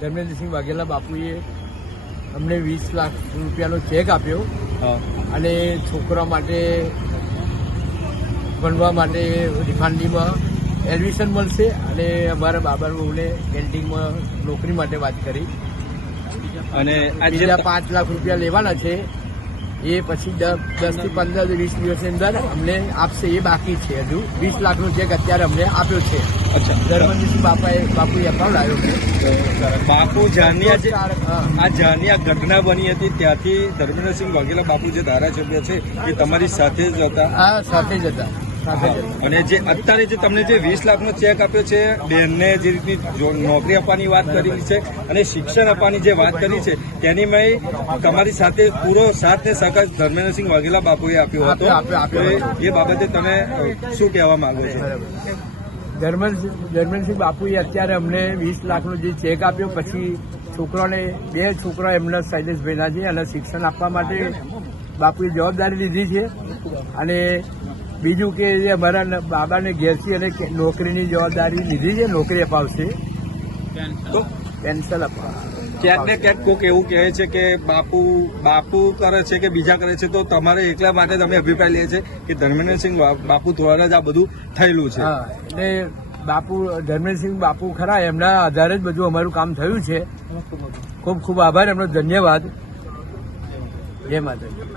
ધર્મેન્દ્રસિંહ વાઘેલા બાપુએ અમને 20 લાખ રૂપિયાનો ચેક આપ્યો અને છોકરા માટે ભણવા માટે રિફાંડીમાં એડમિશન મળશે અને અમારા બાબાને કેન્ટીનમાં નોકરી માટે વાત કરી અને બીજા 5 લાખ રૂપિયા લેવાના છે એ પછી 10 થી 15 20 દિવસની અંદર અમને આપશે એ બાકી છે. હજુ 20 લાખનો ચેક અત્યારે અમને આપ્યો છે. ધર્મેન્દ્રસિંહ બાપુએ એકાઉન્ટ આવ્યો છે. બાપુ જ્યાંની જ્યાંની આ ઘટના બની હતી ત્યાંથી ધર્મેન્દ્રસિંહ વાઘેલા બાપુ જે ધારાસભ્ય છે એ તમારી સાથે જ હતા? હા, સાથે જ હતા. અને જે અત્યારે જે તમને જે 20 લાખનો ચેક આપ્યો છે, બેનને જે રીતની નોકરી આપવાની વાત કરી છે અને શિક્ષણ આપવાની જે વાત કરી છે તેની મેં તમારી સાથે પૂરો સાથ ને સહકાર ધર્મેન્દ્રસિંહ વાઘેલા બાપુએ આપ્યો હતો. એ બાબતે તમે શું કહેવા માંગો છો? ધર્મેન્દ્રસિંહ બાપુએ અત્યારે અમને 20 લાખનો જે ચેક આપ્યો, પછી છોકરાને 2 છોકરા એમના શૈલેષભાઈના છે અને શિક્ષણ આપવા માટે બાપુએ જવાબદારી લીધી છે. અને બીજું કે અમારા બાબાને ઘેરથી અને નોકરીની જવાબદારી લીધી છે, નોકરી અપાવશે, પેન્શન અપાવ. ક્યાંક ને ક્યાંક કોઈક એવું કહે છે કે બાપુ કરે છે કે બીજા કરે છે, તો તમારે એકલા માટે તમે અભિપ્રાય લે છે કે ધર્મેન્દ્રસિંહ બાપુ દ્વારા જ આ બધું થયેલું છે? હા, એટલે ધર્મેન્દ્રસિંહ બાપુ ખરા, એમના આધારે જ બધું અમારું કામ થયું છે. ખૂબ ખૂબ આભાર, એમનો ધન્યવાદ. જય માતાજી.